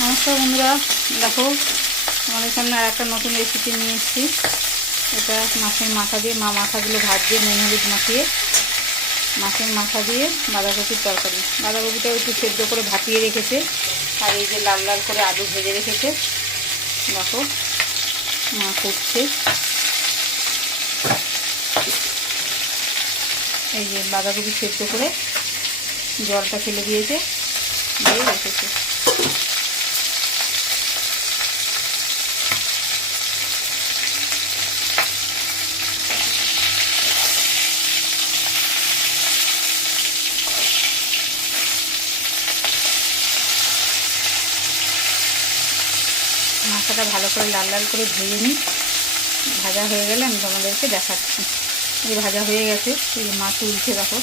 নমস্কার বন্ধুরা, দেখো আমাদের সামনে আর একটা নতুন রেসিপি নিয়ে এসেছি। এটা মাছের মাথা দিয়ে মা মাথাগুলো ভাজছে নুন হলুদ মাখিয়ে। মাছের মাথা দিয়ে বাঁধাকপির তরকারি। বাঁধাকপিটাও একটু সেদ্ধ করে ভাপিয়ে রেখেছে, আর এই যে লাল লাল করে আলু ভেজে রেখেছে। দেখো মা করছে। এই যে বাঁধাকপি সেদ্ধ করে জলটা ফেলে দিয়েছে, দিয়ে রেখেছে। মাথাটা ভালো করে লাল লাল করে ভেজে নিই। ভাজা হয়ে গেলে আমি তোমাদেরকে দেখাচ্ছি। এই ভাজা হয়ে গেছে, এই মা তুলছে দেখো।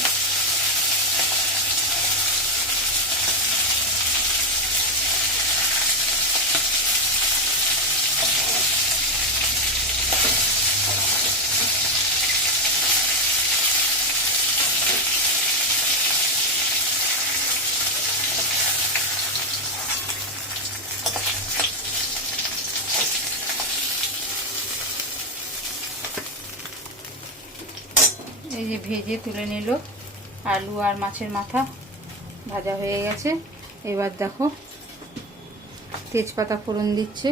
এই যে ভেজে তুলে নিল, আলু আর মাছের মাথা ভাজা হয়ে গেছে। এবার দেখো তেজপাতা ফোড়ন দিচ্ছে।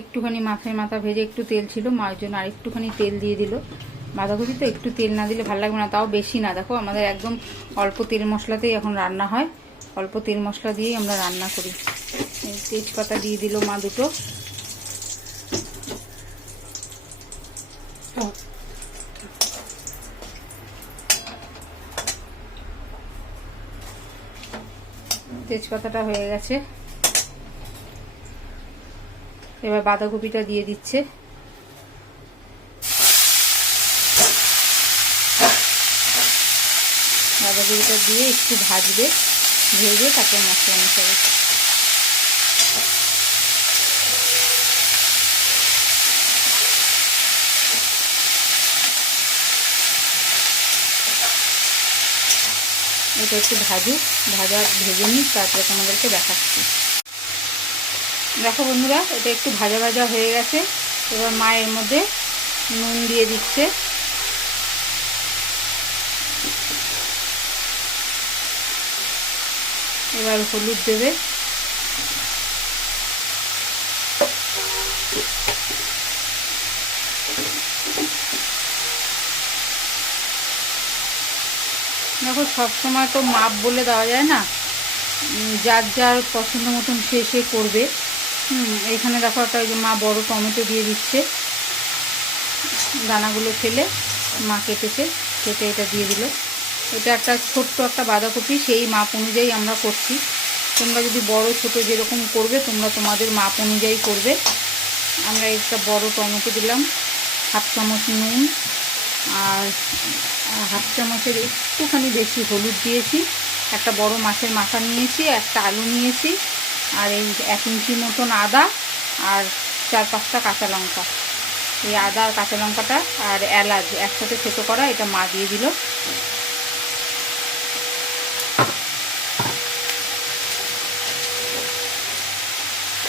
একটুখানি মাছের মাথা ভেজে একটু তেল ছিল, মার জন্য আর একটুখানি তেল দিয়ে দিল। বাঁধাকপি তো একটু তেল না দিলে ভালো লাগবে না, তাও বেশি না। দেখো আমাদের একদম অল্প তেল মশলাতেই এখন রান্না হয়, অল্প তেল মশলা দিয়েই আমরা রান্না করি। তেজপাতা দিয়ে দিল মা দুটো। তেজপাতাটা হয়ে গেছে, এবার বাঁধাকপিটা দিয়ে দিচ্ছে। বাঁধাকপিটা দিয়ে একটু ভাজবে, ভেজে তারপর মশলা মিশাবে। এটা একটু ভেজে নিই, তারপরে তোমাদেরকে দেখাচ্ছি। দেখো বন্ধুরা, এটা একটু ভাজা ভাজা হয়ে গেছে। এবার মা এর মধ্যে নুন দিয়ে দিচ্ছে। এবার হলুদ দেবে। দেখো সবসময় তো মাপ বলে দেওয়া যায় না, যার যার পছন্দ মতন সে করবে। এইখানে দেখো একটা ওই যে মা বড় টমেটো দিয়ে দিচ্ছে, দানাগুলো ফেলে মা কেটে এটা দিয়ে দিল। এটা একটা ছোট্ট একটা বাঁধাকপি, সেই মাপ অনুযায়ী আমরা করছি। তোমরা যদি বড় ছোট যেরকম করবে তোমরা তোমাদের মাপ অনুযায়ী করবে। আমরা একটা বড় টমেটো দিলাম, হাফ চামচ নুন, আর হাফ চামচের একটুখানি বেশি হলুদ দিয়েছি। একটা বড় মাছের মাথা নিয়েছি, একটা আলু নিয়েছি, আর এই 1 ইঞ্চি মতন আদা, আর 4-5টা কাঁচা লঙ্কা। এই আদা আর কাঁচা লঙ্কাটা আর এলাচ একসাথে থেতো করা, এটা মা দিয়ে দিল।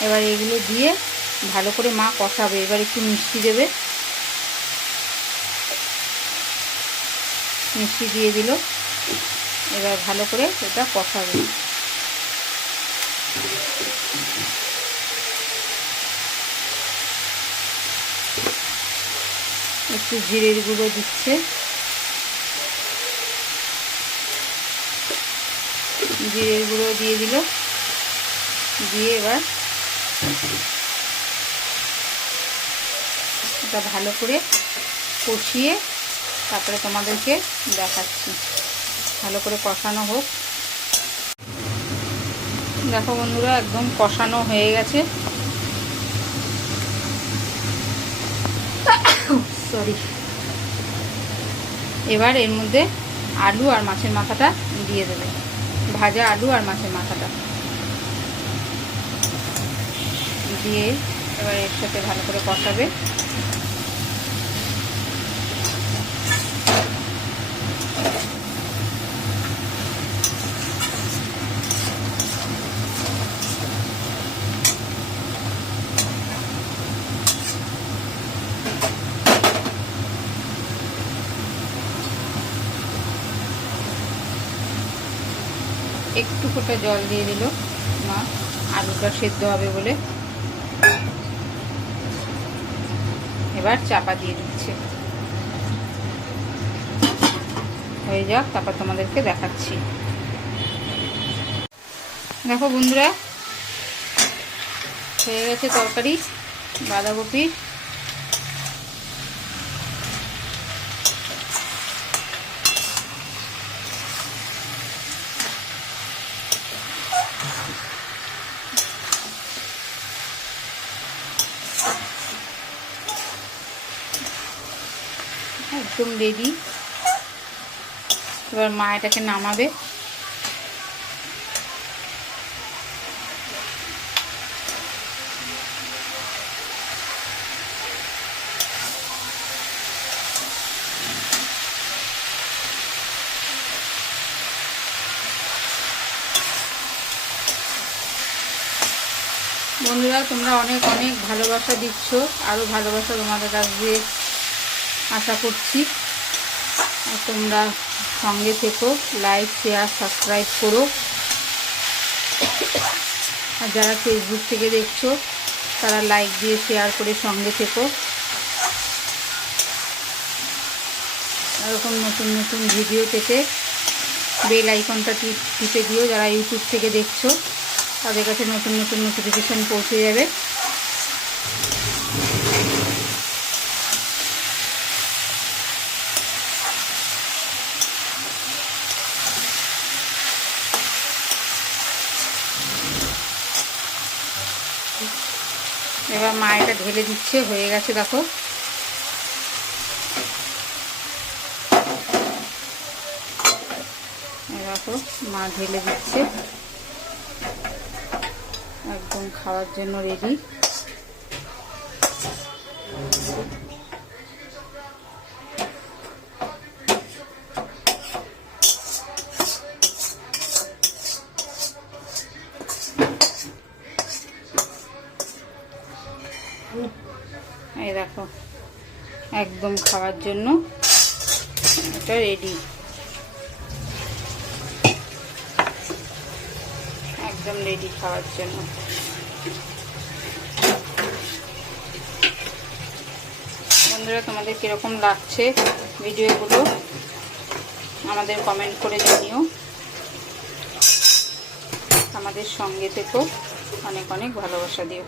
এবার এগুলো দিয়ে ভালো করে মা কষাবে। এবার একটু মিষ্টি দেবে, মিষ্টি দিয়ে দিল। এবার ভালো করে এটা কষাবে। একটু জিরের গুঁড়ো দিচ্ছে, জিরের গুঁড়ো দিয়ে দিল। দিয়ে এবার এটা ভালো করে কষিয়ে তারপরে তোমাদেরকে দেখাচ্ছি। ভালো করে কষানো হোক। দেখো বন্ধুরা, একদম কষানো হয়ে গেছে। সরি। এবার এর মধ্যে আলু আর মাছের মাথাটা দিয়ে দেবে, ভাজা আলু আর মাছের মাথাটা দিয়ে এবার এর সাথে ভালো করে কষাবে। একটু ফোঁটা জল দিয়ে দিল মা, আলুটা সেদ্ধ হবে বলে। এবার চাপা দিয়ে দিচ্ছে, হয়ে যাক, তারপর তোমাদেরকে দেখাচ্ছি। দেখো বন্ধুরা, হয়ে গেছে তরকারি বাঁধাকপির। একদম রেডি। এবার মা এটাকে নামাবে। বন্ধুরা, তোমরা অনেক অনেক ভালোবাসা দিচ্ছ, আরও ভালোবাসা তোমাদের কাছ দিয়ে আশা করছি। আর তোমরা সঙ্গে থেকো, লাইক শেয়ার সাবস্ক্রাইব করো। আর যারা ফেসবুক থেকে দেখছো তারা লাইক দিয়ে শেয়ার করে সঙ্গে থেকো। এরকম নতুন নতুন ভিডিও পেতে বেল আইকনটা টিপে দিও। যারা ইউটিউব থেকে দেখছো তাদের কাছে নতুন নতুন নোটিফিকেশান পৌঁছে যাবে। এবার মা এটা ঢেলে দিচ্ছে, হয়ে গেছে দেখো। দেখো মা ঢেলে দিচ্ছে, একদম খাওয়ার জন্য রেডি। এই দেখো একদম খাওয়ার জন্য এটা রেডি, একদম রেডি খাওয়ার জন্য। বন্ধুরা, তোমাদের কীরকম লাগছে ভিডিওগুলো আমাদের কমেন্ট করে জানিও। আমাদের সঙ্গে থেকো, অনেক অনেক ভালোবাসা দিও।